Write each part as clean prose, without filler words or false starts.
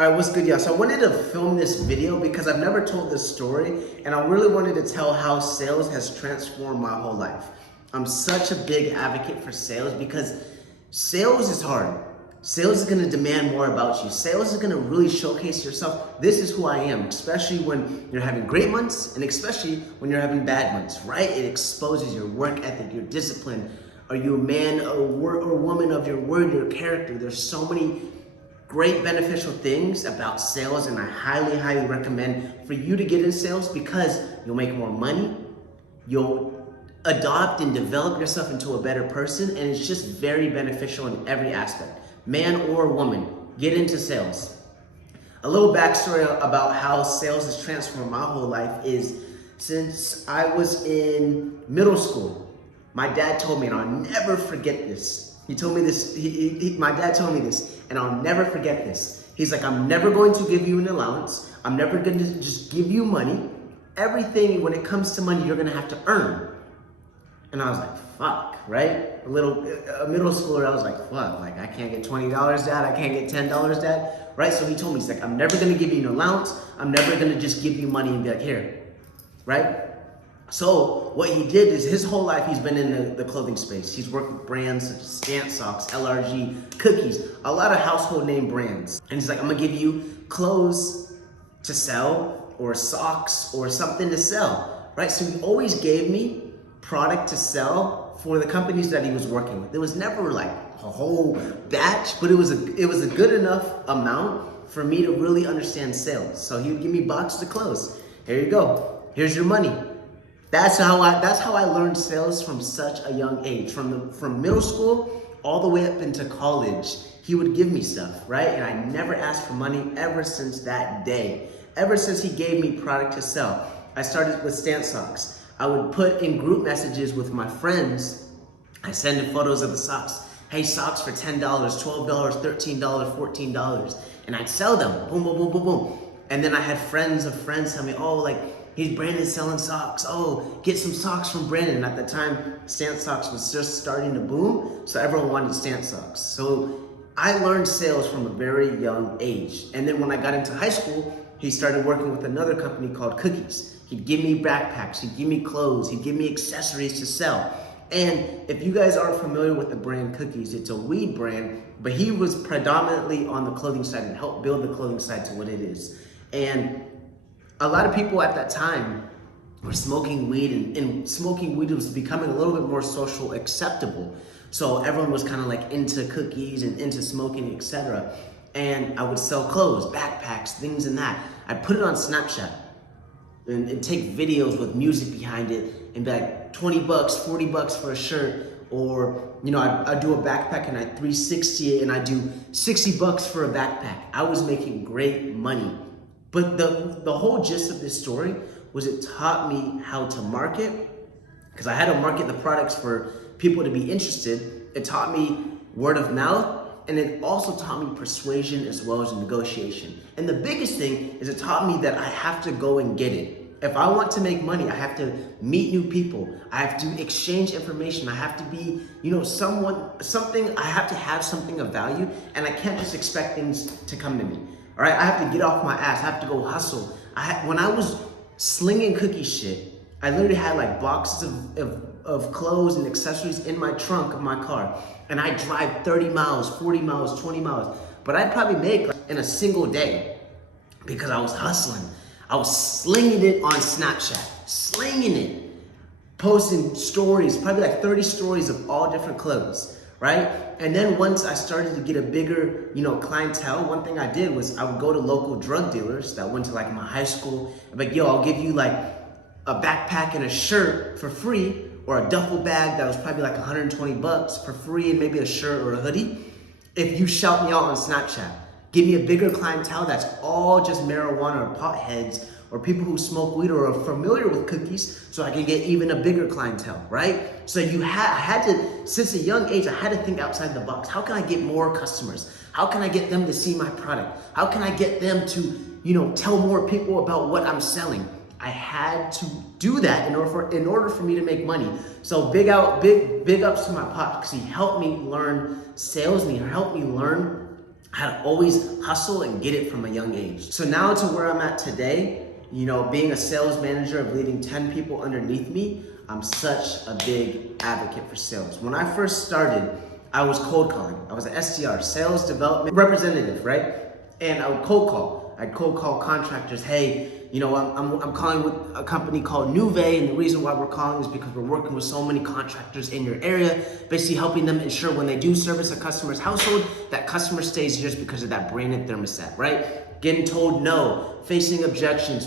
All right, what's good, y'all? So I wanted to film this video because I've never told this story, and I really wanted to tell how sales has transformed my whole life. I'm such a big advocate for sales because sales is hard. Sales is gonna demand more about you. Sales is gonna really showcase yourself. This is who I am, especially when you're having great months and especially when you're having bad months, right? It exposes your work ethic, your discipline. Are you a man or woman of your word, your character? There's so many great beneficial things about sales, and I highly recommend for you to get in sales because you'll make more money, you'll adopt and develop yourself into a better person, and it's just very beneficial in every aspect. Man or woman, get into sales. A little backstory about how sales has transformed my whole life is since I was in middle school, my dad told me, and I'll never forget this. He told me this, my dad told me this, and I'll never forget this. He's like, I'm never going to give you an allowance. I'm never going to just give you money. Everything, when it comes to money, you're going to have to earn. And I was like, fuck, right? A middle schooler, I was like, fuck, like I can't get $20, dad. I can't get $10, dad, right? So he told me, he's like, I'm never going to give you an allowance. I'm never going to just give you money and be like, here, right? So what he did is his whole life he's been in the clothing space. He's worked with brands such as Stance Socks, LRG, Cookies, a lot of household name brands. And he's like, I'm gonna give you clothes to sell or socks or something to sell, right? So he always gave me product to sell for the companies that he was working with. It was never like a whole batch, but it was a good enough amount for me to really understand sales. So he would give me boxes of clothes. Here you go. Here's your money. That's how I learned sales from such a young age. From middle school all the way up into college, he would give me stuff, right? And I never asked for money ever since that day. Ever since he gave me product to sell. I started with Stance Socks. I would put in group messages with my friends. I send in photos of the socks. Hey, socks for $10, $12, $13, $14. And I'd sell them, boom, boom, boom, boom, boom. And then I had friends of friends tell me, oh, like, he's Brandon's selling socks. Oh, get some socks from Brandon. And at the time, Stance Socks was just starting to boom, so everyone wanted Stance Socks. So I learned sales from a very young age. And then when I got into high school, he started working with another company called Cookies. He'd give me backpacks, he'd give me clothes, he'd give me accessories to sell. And if you guys aren't familiar with the brand Cookies, it's a weed brand, but he was predominantly on the clothing side and helped build the clothing side to what it is. And a lot of people at that time were smoking weed, and smoking weed was becoming a little bit more social acceptable. So everyone was kind of like into cookies and into smoking, etc. And I would sell clothes, backpacks, things in that. I'd put it on Snapchat and take videos with music behind it and be like $20, $40 for a shirt. Or, you know, I do a backpack and I 360 it and I do $60 for a backpack. I was making great money. But the whole gist of this story was it taught me how to market, because I had to market the products for people to be interested. It taught me word of mouth, and it also taught me persuasion as well as negotiation. And the biggest thing is it taught me that I have to go and get it. If I want to make money, I have to meet new people. I have to exchange information. I have to be, you know, I have to have something of value, and I can't just expect things to come to me. All right, I have to get off my ass. I have to go hustle. When I was slinging cookie shit, I literally had like boxes of clothes and accessories in my trunk of my car. And I drive 30 miles, 40 miles, 20 miles. But I'd probably make like, in a single day, because I was hustling. I was slinging it on Snapchat, slinging it, posting stories, probably like 30 stories of all different clothes. Right? And then once I started to get a bigger, you know, clientele, one thing I did was I would go to local drug dealers that went to like my high school. I'm like, yo, I'll give you like a backpack and a shirt for free, or a duffel bag that was probably like $120 for free, and maybe a shirt or a hoodie, if you shout me out on Snapchat. Give me a bigger clientele that's all just marijuana or potheads or people who smoke weed or are familiar with cookies, so I can get even a bigger clientele, right? So I had to, since a young age, I had to think outside the box. How can I get more customers? How can I get them to see my product? How can I get them to, you know, tell more people about what I'm selling? I had to do that in order for me to make money. So big ups to my pops, because he helped me learn sales and he helped me learn I had to always hustle and get it from a young age. So now to where I'm at today, being a sales manager of leading 10 people underneath me, I'm such a big advocate for sales. When I first started, I was cold calling. I was an SDR, sales development representative, right? And I would cold call. I'd cold call contractors. Hey, I'm calling with a company called Nuvei, and the reason why we're calling is because we're working with so many contractors in your area, basically helping them ensure when they do service a customer's household, that customer stays just because of that branded thermostat, right? Getting told no, facing objections,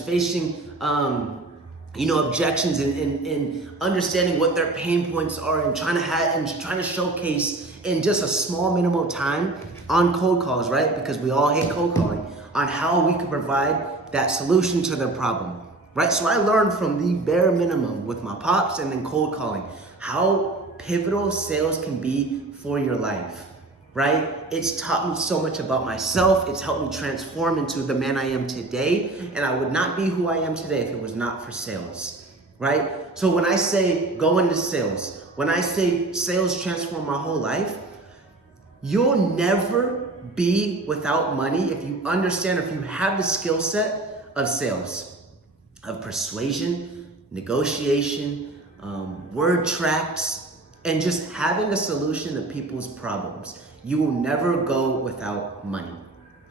objections and understanding what their pain points are and trying to showcase in just a small minimum time on cold calls, right? Because we all hate cold calling, on how we could provide that solution to their problem, right? So I learned from the bare minimum with my pops and then cold calling, how pivotal sales can be for your life, right? It's taught me so much about myself. It's helped me transform into the man I am today. And I would not be who I am today if it was not for sales, right? So when I say go into sales, when I say sales transform my whole life, you'll never be without money if you understand, or if you have the skill set of sales, of persuasion, negotiation, word tracks, and just having a solution to people's problems. You will never go without money.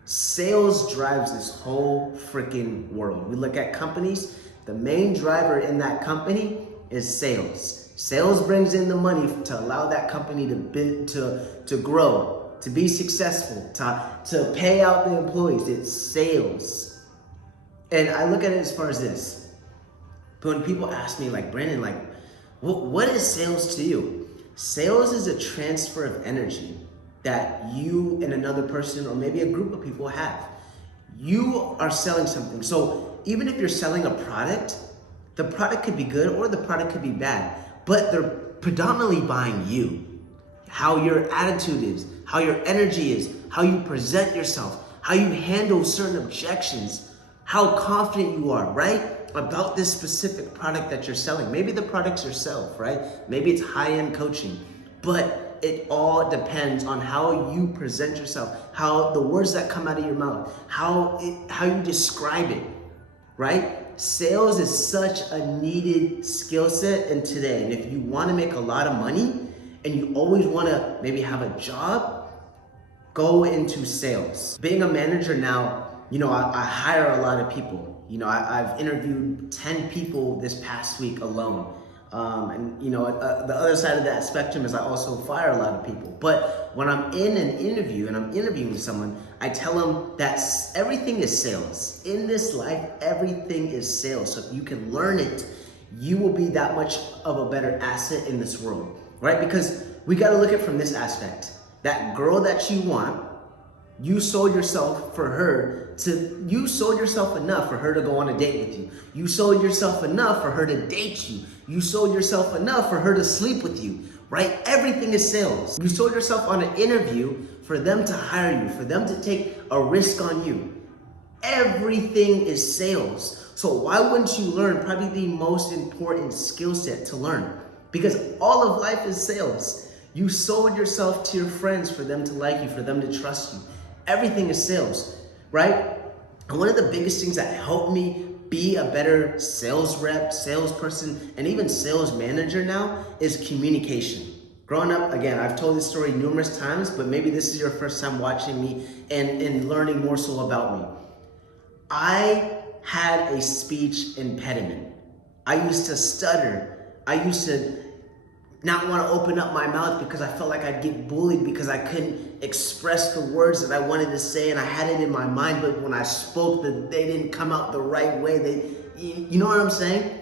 Sales drives this whole freaking world. We look at companies, the main driver in that company is sales. Sales brings in the money to allow that company to grow, to be successful, to pay out the employees. It's sales. And I look at it as far as this. But when people ask me, like, Brandon, like, what is sales to you? Sales is a transfer of energy that you and another person, or maybe a group of people, have. You are selling something. So even if you're selling a product, the product could be good or the product could be bad, but they're predominantly buying you. How your attitude is, how your energy is, how you present yourself, how you handle certain objections, how confident you are, right? About this specific product that you're selling. Maybe the product's yourself, right? Maybe it's high-end coaching, but it all depends on how you present yourself, how the words that come out of your mouth, how you describe it, right? Sales is such a needed skill set in today. And if you want to make a lot of money and you always want to maybe have a job, go into sales. Being a manager now, I hire a lot of people. I've interviewed 10 people this past week alone. The other side of that spectrum is I also fire a lot of people. But when I'm in an interview and I'm interviewing someone, I tell them that everything is sales. In this life, everything is sales. So if you can learn it, you will be that much of a better asset in this world, right? Because we got to look at it from this aspect. That girl that you want, you sold yourself you sold yourself enough for her to go on a date with you. You sold yourself enough for her to date you. You sold yourself enough for her to sleep with you, right? Everything is sales. You sold yourself on an interview for them to hire you, for them to take a risk on you. Everything is sales. So why wouldn't you learn probably the most important skill set to learn? Because all of life is sales. You sold yourself to your friends for them to like you, for them to trust you. Everything is sales, right? And one of the biggest things that helped me be a better sales rep, salesperson, and even sales manager now is communication. Growing up, again, I've told this story numerous times, but maybe this is your first time watching me and learning more so about me. I had a speech impediment. I used to stutter. I used to not want to open up my mouth because I felt like I'd get bullied because I couldn't express the words that I wanted to say, and I had it in my mind, but when I spoke, they didn't come out the right way. You know what I'm saying?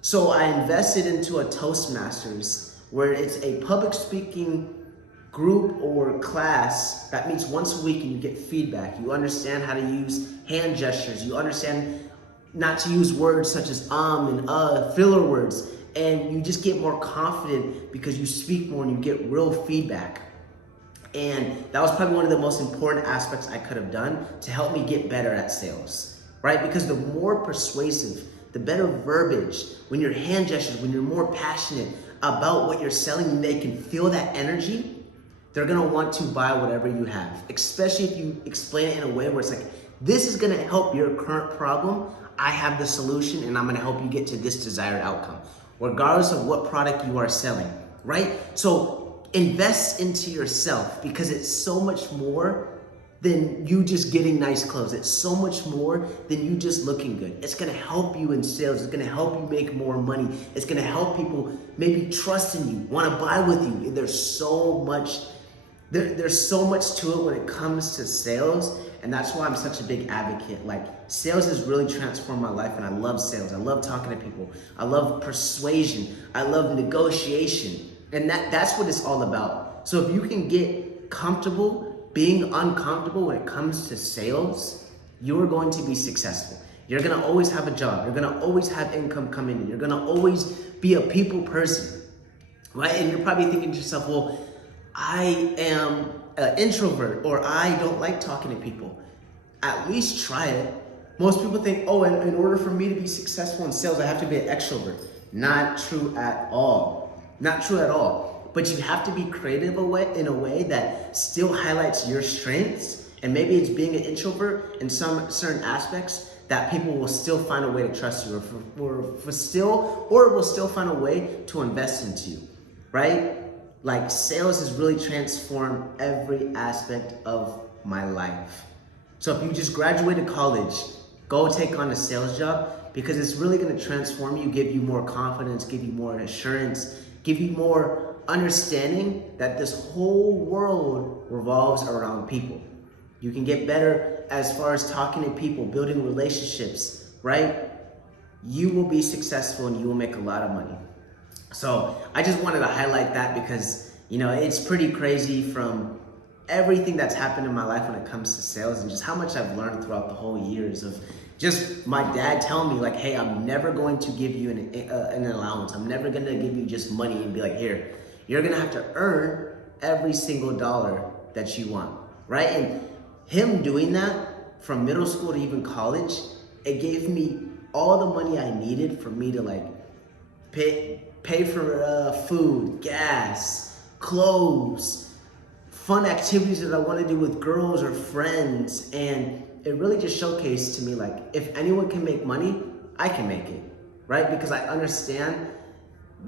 So I invested into a Toastmasters, where it's a public speaking group or class that meets once a week and you get feedback. You understand how to use hand gestures. You understand not to use words such as and filler words. And you just get more confident because you speak more and you get real feedback. And that was probably one of the most important aspects I could have done to help me get better at sales, right? Because the more persuasive, the better verbiage, when your hand gestures, when you're more passionate about what you're selling, and they can feel that energy, they're gonna want to buy whatever you have, especially if you explain it in a way where it's like, this is gonna help your current problem. I have the solution and I'm gonna help you get to this desired outcome, regardless of what product you are selling, right? So invest into yourself because it's so much more than you just getting nice clothes. It's so much more than you just looking good. It's gonna help you in sales. It's gonna help you make more money. It's gonna help people maybe trust in you, wanna buy with you. There's so much to it when it comes to sales, and that's why I'm such a big advocate. Like, sales has really transformed my life, and I love sales. I love talking to people. I love persuasion. I love negotiation, and that's what it's all about. So if you can get comfortable being uncomfortable when it comes to sales, you're going to be successful. You're gonna always have a job. You're gonna always have income coming in. You're gonna always be a people person, right? And you're probably thinking to yourself, well, I am an introvert, or I don't like talking to people. At least try it. Most people think, oh, in order for me to be successful in sales, I have to be an extrovert. Not true at all. Not true at all. But you have to be creative in a way that still highlights your strengths. And maybe it's being an introvert in some certain aspects that people will still find a way to trust you, or will still find a way to invest into you, right? Like, sales has really transformed every aspect of my life. So if you just graduated college, go take on a sales job, because it's really gonna transform you, give you more confidence, give you more assurance, give you more understanding that this whole world revolves around people. You can get better as far as talking to people, building relationships, right? You will be successful and you will make a lot of money. So I just wanted to highlight that because, it's pretty crazy from everything that's happened in my life when it comes to sales, and just how much I've learned throughout the whole years of just my dad telling me, like, hey, I'm never going to give you an allowance. I'm never gonna give you just money and be like, here, you're gonna have to earn every single dollar that you want, right? And him doing that from middle school to even college, it gave me all the money I needed for me to like pay for food, gas, clothes, fun activities that I want to do with girls or friends. And it really just showcased to me, like, if anyone can make money, I can make it, right? Because I understand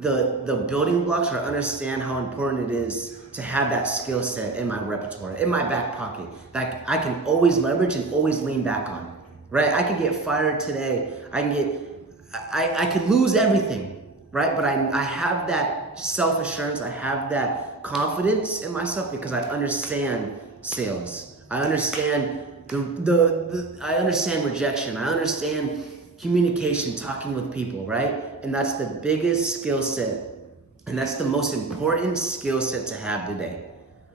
the building blocks, or I understand how important it is to have that skill set in my repertoire, in my back pocket, that I can always leverage and always lean back on, right? I could get fired today. I could lose everything, right? But I have that self-assurance. I have that confidence in myself because I understand sales. I understand I understand rejection. I understand communication, talking with people, right? And that's the biggest skill set, and that's the most important skill set to have today.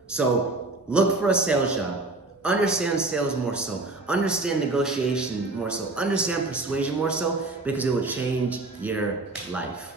So look for a sales job. Understand sales more so. Understand negotiation more so. Understand persuasion more so, because it will change your life.